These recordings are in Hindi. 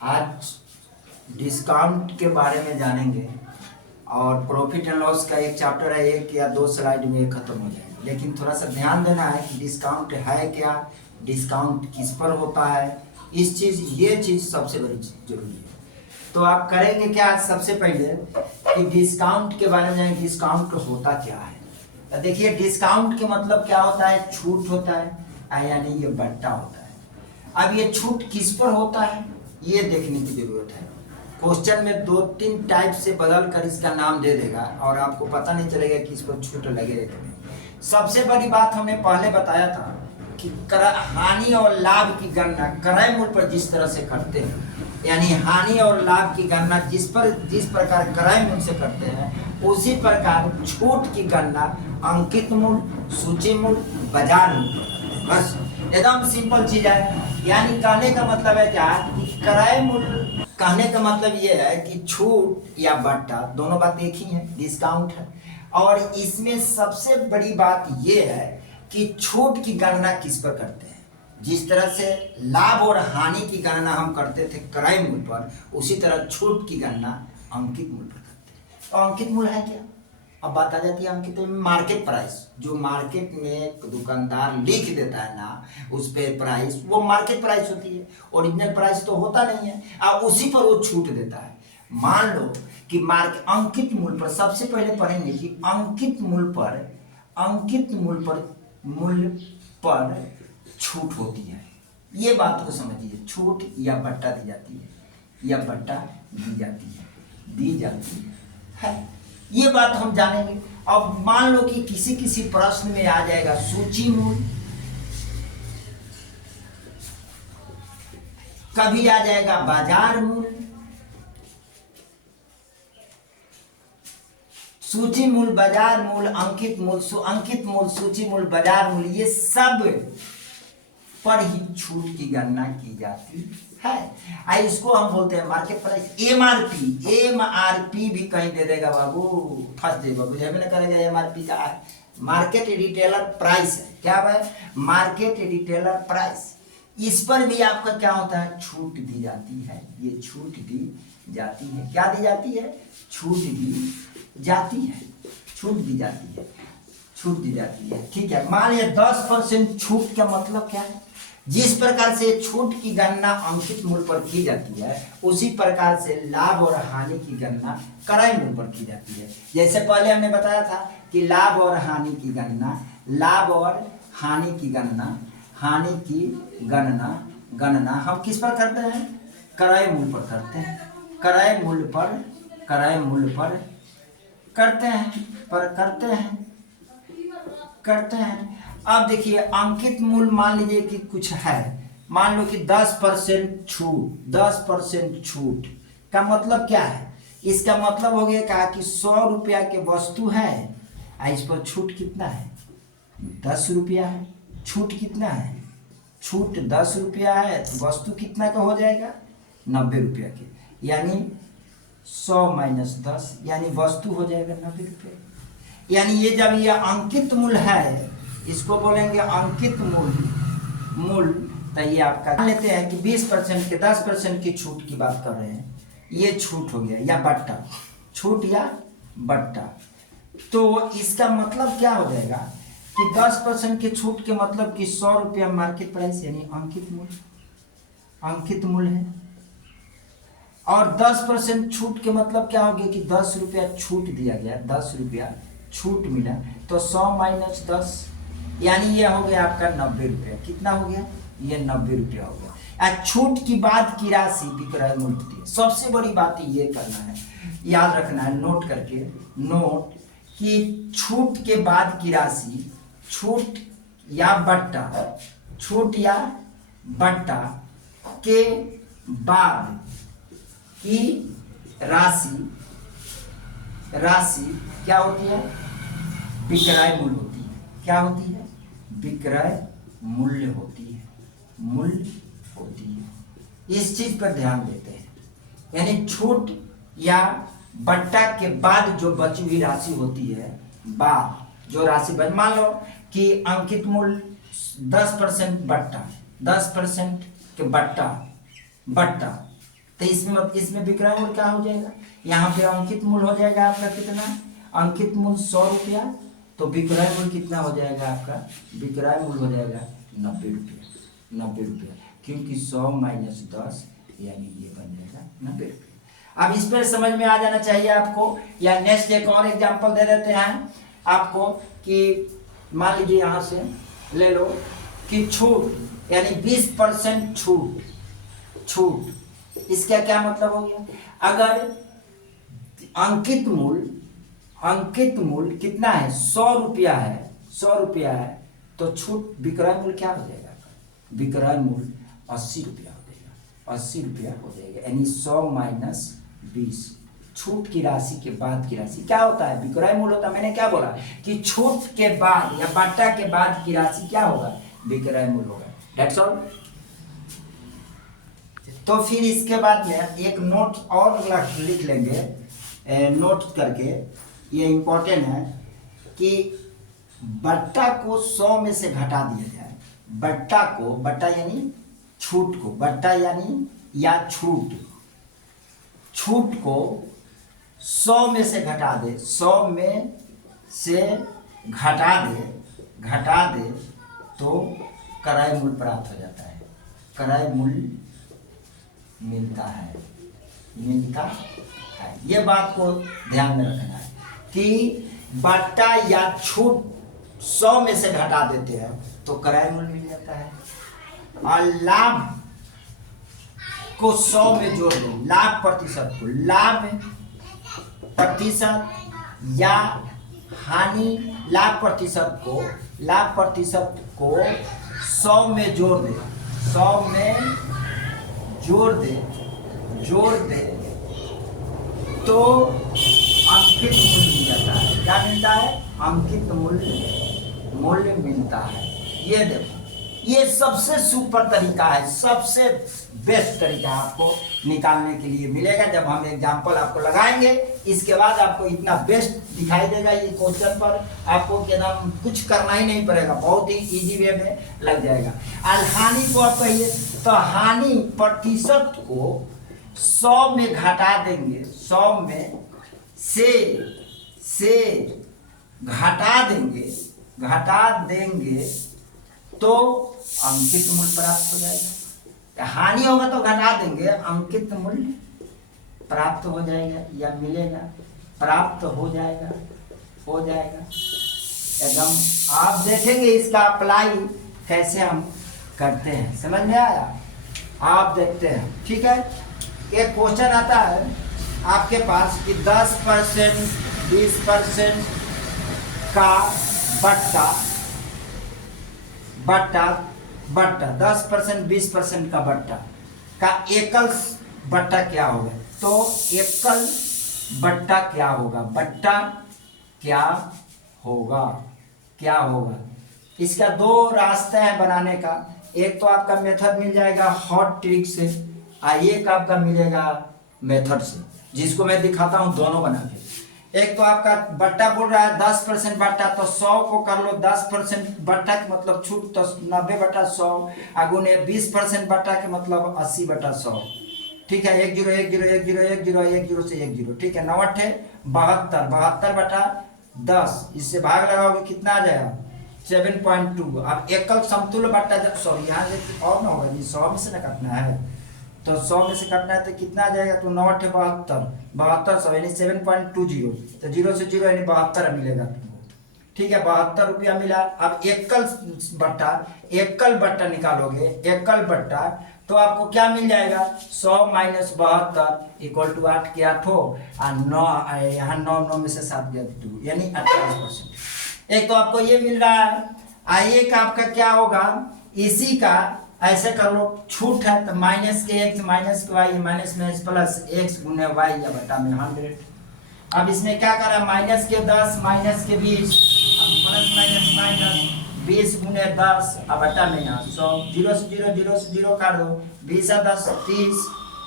आज डिस्काउंट के बारे में जानेंगे और प्रॉफिट एंड लॉस का एक चैप्टर है, 1 या 2 स्लाइड में ये खत्म हो जाएगा। लेकिन थोड़ा सा ध्यान देना है कि डिस्काउंट है क्या, डिस्काउंट किस पर होता है, ये चीज़ सबसे बड़ी जरूरी है। तो आप करेंगे क्या, सबसे पहले कि डिस्काउंट के बारे में जानेंगे। डिस्काउंट होता क्या है? तो देखिए, डिस्काउंट के मतलब क्या होता है, छूट होता है, यानी ये बट्टा होता है। अब ये छूट किस पर होता है ये देखने की जरूरत है। क्वेश्चन में 2-3 टाइप से बदल कर इसका नाम दे देगा और आपको पता नहीं चलेगा कि इस पर छूट लगेगा कि नहीं। सबसे बड़ी बात हमने पहले बताया था कि हानि और लाभ की गणना क्रय मूल्य पर जिस तरह से करते हैं, यानी हानि और लाभ की गणना जिस प्रकार क्रय मूल्य से करते हैं, उसी प्रकार छूट की गणना अंकित मूल्य, सूची मूल्य, बाजार मूल्य, बस एकदम सिंपल चीज है। यानी कहने का मतलब है क्या कि क्रय मूल्य, कहने का मतलब ये है कि छूट या बट्टा दोनों बात एक ही है, डिस्काउंट है। और इसमें सबसे बड़ी बात ये है कि छूट की गणना किस पर करते हैं। जिस तरह से लाभ और हानि की गणना हम करते थे क्रय मूल्य पर, उसी तरह छूट की गणना अंकित मूल्य पर करते हैं। तो अंकित मूल्य है क्या? अब बात आ जाती है अंकित में मार्केट प्राइस, जो मार्केट में दुकानदार लिख देता है ना, उस पे प्राइस, वो मार्केट प्राइस होती है। ओरिजिनल प्राइस तो होता नहीं है, और उसी पर वो छूट देता है। मान लो कि अंकित मूल्य पर, सबसे पहले पढ़ेंगे कि अंकित मूल्य पर छूट होती है। ये बात को समझिए, छूट या बट्टा दी जाती है, या बट्टा दी जाती है। ये बात हम जानेंगे। अब मान लो कि किसी प्रश्न में आ जाएगा सूची मूल्य, कभी आ जाएगा बाजार मूल्य, सूची मूल्य, बाजार मूल्य, अंकित मूल्य, सूची मूल्य, बाजार मूल्य, ये सब पर ही छूट की गणना की जाती है। इसको हम बोलते हैं मार्केट प्राइस। एमआरपी भी कहीं दे देगा बाबू, फंस जाएगा, बुझे भी ना करेगा। एमआरपी का मार्केट रिटेलर प्राइस है, क्या है? Market retailer price. इस पर भी आपका क्या होता है, छूट दी जाती है। ये छूट दी जाती है, क्या दी जाती है? छूट दी जाती है, छूट दी जाती है। ठीक है, मान लिया 10% छूट का मतलब क्या है? जिस प्रकार से छूट की गणना अंकित मूल्य पर की जाती है, उसी प्रकार से लाभ और हानि की गणना क्रय मूल्य पर की जाती है। जैसे पहले हमने बताया था कि लाभ और हानि की गणना हम किस पर करते हैं? क्रय मूल्य पर करते हैं। क्रय मूल्य पर करते हैं। अब देखिए, अंकित मूल्य मान लीजिए कि कुछ है, मान लो कि 10% छूट का मतलब क्या है? इसका मतलब हो गया कहा कि 100 रुपया के वस्तु है, इस पर छूट कितना है? 10 रुपया है। छूट कितना है? छूट 10 रुपया है, वस्तु कितना का हो जाएगा? 90 रुपया के, यानी 100 - 10, यानी वस्तु हो जाएगा 90 रुपये। यानी ये जब ये अंकित मूल्य है, इसको बोलेंगे अंकित मूल्य। तो ये आपका मान लेते हैं कि 20% के 10% की छूट की बात कर रहे हैं, ये छूट हो गया, या बट्टा, छूट या बट्टा। तो इसका मतलब क्या हो जाएगा कि 10% की छूट के मतलब कि 100 रुपया मार्केट प्राइस, यानी अंकित मूल्य है। और 10% छूट के मतलब क्या हो गया कि 10 रुपया छूट दिया गया, 10 रुपया छूट मिला, तो 100 - 10, यानी ये हो गया आपका 90 रुपया। कितना हो गया? ये 90 रुपया हो गया। छूट की बाद की राशि विक्रय मूल्य होती है। सबसे बड़ी बात ये करना है, याद रखना है, नोट करके, कि छूट के बाद की राशि, छूट या बट्टा के बाद की राशि क्या होती है? विक्रय मूल्य होती है। क्या होती है? विक्रय मूल्य होती है। इस चीज पर ध्यान देते हैं, यानी छूट या बट्टा के बाद जो बची हुई राशि होती है, जो राशि मान लो कि अंकित मूल्य 10% बट्टा, 10% के बट्टा तो इसमें विक्रय मूल्य क्या हो जाएगा, यहाँ पे अंकित मूल्य हो जाएगा आपका कितना, अंकित मूल्य 100 रुपया, तो विक्रय मूल्य कितना हो जाएगा आपका, विक्रय मूल्य हो जाएगा 90 रुपया, 90 रुपया, क्योंकि 100 माइनस 10 यानी ये बन जाएगा 90 रुपया। अब इस पर समझ में आ जाना चाहिए आपको। या नेक्स्ट एक और एग्जांपल दे देते हैं आपको कि मान लीजिए यहाँ से ले लो कि छूट यानी 20% छूट, इसका क्या मतलब हो गया, अगर अंकित मूल्य कितना है 100 रुपया है, 100 रुपया है, तो छूट विक्रय मूल्य क्या हो जाएगा, विक्रय मूल्य 80 रुपया हो जाएगा, 80 रुपया हो जाएगा, यानी 100 माइनस 20, छूट की राशि के बाद की राशि क्या होता है, विक्रय मूल्य होता है। मैंने क्या बोला कि छूट के बाद या बाटा के बाद की राशि क्या होगा, विक्रय मूल्य होगा। That's all. तो फिर इसके बाद में एक नोट और लिख लेंगे, नोट करके, ये इंपॉर्टेंट है कि बट्टा को 100 में से घटा दिया जाए। बट्टा यानी छूट को, बट्टा यानी या छूट को 100 में से घटा दे, 100 में से घटा दे तो क्रय मूल्य प्राप्त हो जाता है, क्रय मूल्य मिलता है। ये बात को ध्यान में रखना है कि बट्टा या छूट 100 में से घटा देते हैं तो क्रय मूल्य मिल जाता है, और लाभ को 100 में जोड़ दो, लाभ प्रतिशत या हानि, लाभ प्रतिशत को 100 में जोड़ दे, 100 में जोड़ दे तो अंकित मूल्य मिल जाता है। क्या मिलता है, अंकित मूल्य मिलता है। ये देखो, ये सबसे सुपर तरीका है, सबसे बेस्ट तरीका आपको निकालने के लिए मिलेगा जब हम एग्जाम्पल आपको लगाएंगे। इसके बाद आपको इतना बेस्ट दिखाई देगा ये क्वेश्चन पर, आपको एकदम कुछ करना ही नहीं पड़ेगा, बहुत ही इजी वे में लग जाएगा। और हानि को आप कहिए तो हानि प्रतिशत को 100 में घटा देंगे, 100 में से घटा देंगे तो अंकित मूल्य प्राप्त हो जाएगा। हानि होगा तो घटा देंगे, अंकित मूल्य प्राप्त हो जाएगा या मिलेगा, प्राप्त हो जाएगा एकदम। आप देखेंगे इसका अप्लाई कैसे हम करते हैं, समझ में आया, आप देखते हैं। ठीक है, एक क्वेश्चन आता है आपके पास कि 10% 20% का बट्टा 10% 20% का बट्टा का एकल बट्टा क्या होगा, तो एकल बट्टा क्या होगा, क्या होगा। इसका 2 रास्ते हैं बनाने का। एक तो आपका मेथड मिल जाएगा हॉट ट्रिक से, और एक आपका मिलेगा मेथड से, जिसको मैं दिखाता हूं दोनों बना के। एक तो आपका बट्टा बोल रहा है 10% बट्टा, तो 100 को कर लो 10% बट्टा के मतलब छूट, तो 90/100 अगुने 20% बट्टा के मतलब 80/100। ठीक है, 1 0 1 0 1 0 1 0 1 0 से 1 0। ठीक है, 9 8 72 72/10, इससे भाग लगाओगे कितना आ जाएगा 7.2। अब एकल समतुल्य बट्टा, सॉरी यहाँ से और ना होगा जी, 100 में से ना काटना है, तो 100 में से काटना है तो कितना आ जाएगा, तो 9 8 72 100 यानी 7.20, तो 0 से 0 यानी 72 मिलेगा तुमको। ठीक है, 72 रुपया मिला। अब एकल बट्टा निकालोगे, एकल बट्टा, तो आपको क्या मिल जाएगा 100 माइनस 72 इक्वल टू 8 के 8 हो, और 9 यहाँ 9 में से 7 गया 2 यानी 28%। एक तो आपको ये मिल रहा है। आइए का आपका क्या होगा, इसी का ऐसे कर लो, छूट है तो माइनस के x माइनस के y माइनस में प्लस x गुने y या बटा में 100। अब इसमें क्या करा, माइनस के 10 माइनस के 20, प्लस माइनस माइनस 20 गुने 10 अब बटा में यहाँ 100, 0 से 0 काट दो, 20 और 10 30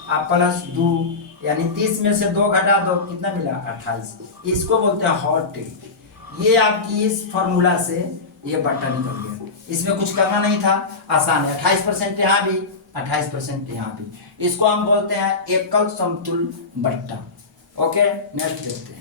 अब प्लस 2 यानी 30 में से 2 घटा दो, कितना मिला 28। इसको बोलते हैं हॉट ट्रिक। ये आपकी इस फॉर्मूला से ये बट्टा निकल गया, इसमें कुछ करना नहीं था, आसान है। 28% यहाँ भी 28% यहाँ भी, इसको हम बोलते हैं एकल समतुल बट्टा। ओके, नेक्स्ट देखते हैं।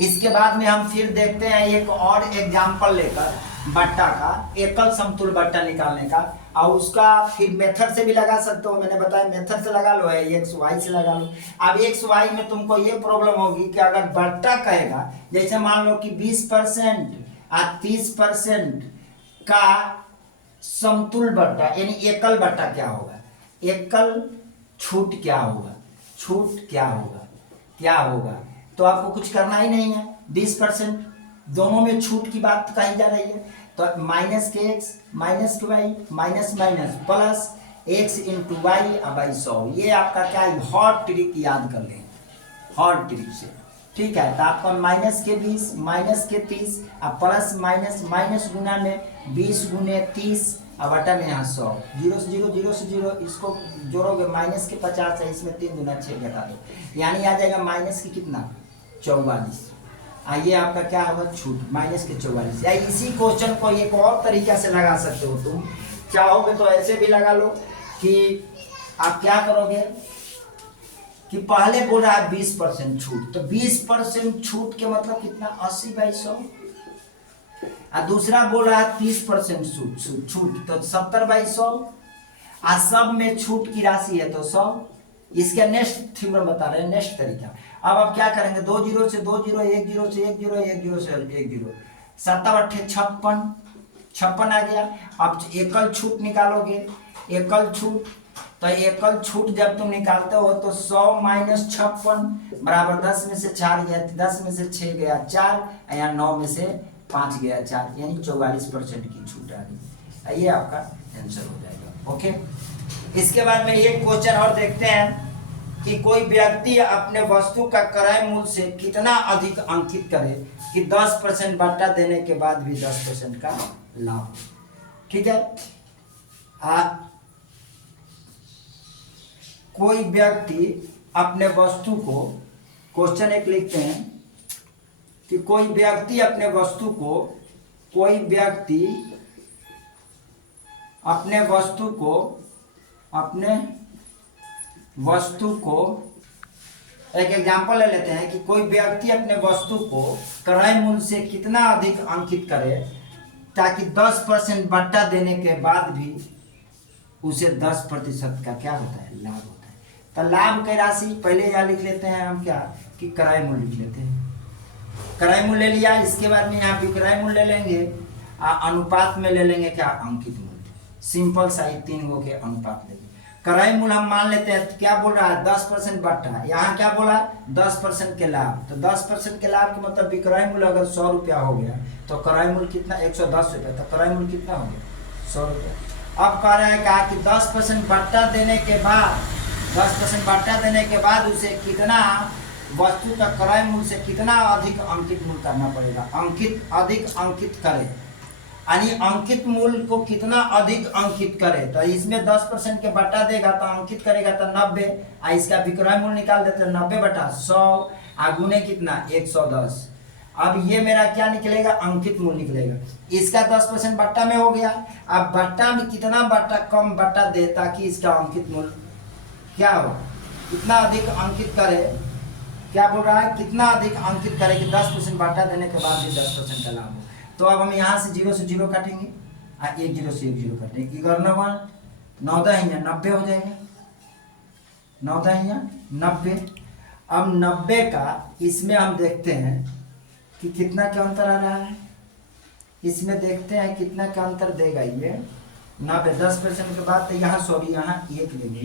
इसके बाद में हम फिर देखते हैं एक और एग्जाम्पल लेकर बट्टा का, एकल समतुल बट्टा निकालने का, और उसका फिर मेथड से भी लगा सकते हो। मैंने बताया मेथड से लगा लो, है एक्स वाई से लगा लो। अब एक्स वाई में तुमको ये प्रॉब्लम होगी कि अगर बट्टा कहेगा, जैसे मान लो कि 20% और 30% का समतुल बट्टा यानी एकल बट्टा क्या होगा, एकल छूट क्या होगा, छूट क्या होगा, क्या होगा। तो आपको कुछ करना ही नहीं है, 20% दोनों में छूट की बात कही जा रही है। तो माइनस के एक्स माइनस के Y minus minus plus X into Y by 100, ये आपका क्या है, हॉट ट्रिक याद कर लें, हॉट ट्रिक से। ठीक है, तो आपका माइनस के 20 माइनस के 30 अब प्लस माइनस माइनस गुना में 20 गुने 30 अब बटा में यहाँ 100, 0 से 0 0 से 0, इसको जोड़ोगे माइनस के 50 है, इसमें 3 गुना 6 घटा दो, यानी आ जाएगा माइनस की कितना 44। आइए आपका क्या होगा, छूट माइनस के 44। या इसी क्वेश्चन को एक और तरीका से लगा सकते हो, तुम चाहोगे तो ऐसे भी लगा लो कि आप क्या करोगे कि पहले बोल रहा है 20% छूट, तो 20% छूट के मतलब कितना 80/100, और दूसरा बोल रहा है 30% छूट तो 70/100, और सब में छूट की राशि है तो 100। इसका नेक्स्ट थ्योरम बता रहे हैं, नेक्स्ट तरीका। अब आप क्या करेंगे, 2 0 से 2 0, 1 0 से 1 0, 1 0 से 1 0, 7 8 56, 56 आ गया। अब एकल छूट निकालोगे, एकल छूट, तो एकल छूट जब तुम निकालते हो तो 100 माइनस 56 बराबर 10 में से 4 गया, 10 में से 6 गया 4, या 9 में से 5 गया 4, यानी 44% की छूट आ गई। ये आपका आंसर हो जाएगा। ओके, इसके बाद में एक क्वेश्चन और देखते हैं कि कोई व्यक्ति अपने वस्तु का क्रय मूल्य से कितना अधिक अंकित करे कि 10% बट्टा देने के बाद भी 10% का लाभ। ठीक है, कोई व्यक्ति अपने वस्तु को, क्वेश्चन एक लिखते हैं कि कोई व्यक्ति अपने वस्तु को, कोई व्यक्ति अपने वस्तु को, अपने वस्तु को, एक एग्जांपल ले लेते हैं कि कोई व्यक्ति अपने वस्तु को क्रय मूल्य से कितना अधिक अंकित करे ताकि 10% बट्टा देने के बाद भी उसे 10% का क्या होता है, लाभ होता है। तो लाभ की राशि पहले यहाँ लिख लेते हैं हम, क्या कि क्रय मूल्य लिख लेते हैं। क्रय मूल्य ले लिया, इसके बाद में यहाँ विक्रय मूल्य ले लेंगे, अनुपात में ले लेंगे क्या, अंकित मूल्य। सिंपल सा ही 3 गो के अनुपात लेंगे। क्रय मूल्य हम मान लेते हैं, क्या बोल रहा है 10% बट्टा, यहाँ क्या बोला 10% के लाभ, तो 10% के लाभ के मतलब विक्रय मूल्य अगर 100 रुपया हो गया तो क्रय मूल्य कितना 110 रुपया, तो क्रय मूल्य कितना हो गया 100 रुपया। अब कह रहे हैं कहा कि 10% बट्टा देने के बाद, 10% बट्टा देने के बाद उसे कितना, वस्तु का क्रय मूल्य से कितना अधिक अंकित मूल्य करना पड़ेगा, अंकित अधिक अंकित करे, यानी अंकित मूल्य को कितना अधिक अंकित करे। तो इसमें 10% के बट्टा देगा तो अंकित करेगा तो 90, इसका विक्रय मूल्य निकाल देते हैं 90/100, गुने कितना 110। अब ये मेरा क्या निकलेगा, अंकित मूल्य निकलेगा। इसका 10% बट्टा में हो गया, अब बट्टा में कितना बट्टा कम बट्टा दे ताकि इसका अंकित मूल्य क्या हो, कितना अधिक अंकित करे, क्या बोल रहा है कितना अधिक अंकित करे कि 10% बट्टा देने के बाद भी 10% का लाभ हो। तो अब हम यहाँ से 0 से 0 काटेंगे, 1 0 से 1 0 काटेंगे, 11 9 90 हो जाएगा, 9 90। अब 90 का इसमें हम देखते हैं कि कितना का अंतर आ रहा है, इसमें देखते हैं कितना का अंतर देगा ये 90, 10% के बाद, तो यहाँ सॉरी यहाँ 1 लेंगे,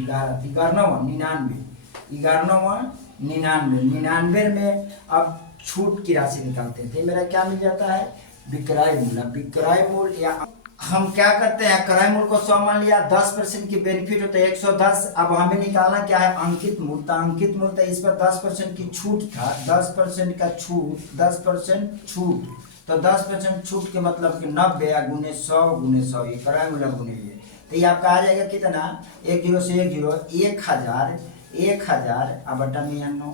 99 में अब छूट की राशि निकालते हैं, तो मेरा क्या मिल जाता है, विक्रय मूल्य। विक्रय मूल्य या हम क्या करते हैं, क्रय मूल्य को 100 मान लिया, 10% की बेनिफिट होता है 110। अब हमें निकालना क्या है, अंकित मूल्य। तो अंकित मूल्य, तो इस पर 10% की छूट था, 10% का छूट, 10% छूट, तो 10% छूट के मतलब कि 90 गुने 100 गुने 100, ये क्रय मूल्य गुने ये, तो ये आपका आ जाएगा कितना, 1 0 से 1 0, 1000 अब बटा में 9,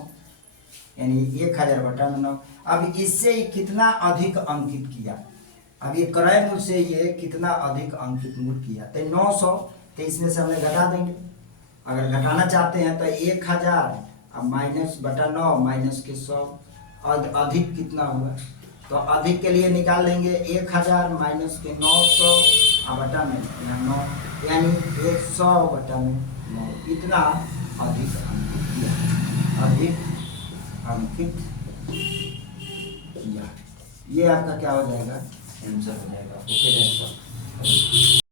यानी 1000/9। अब इससे कितना अधिक अंकित किया, अब ये क्रय मूल्य से ये कितना अधिक अंकित मूल्य किया, तो 900, तो इसमें से हमें घटा देंगे अगर घटाना चाहते हैं तो 1000 अब -/9 माइनस के 100 अधिक कितना हुआ, तो अधिक के लिए निकाल लेंगे 1000 माइनस के 900 बटा में यहाँ 9 यानी 100 बटा में 9 इतना अधिक अंकित किया, अधिक अंकित किया। ये आपका क्या हो जाएगा, आंसर हो जाएगा। ओके।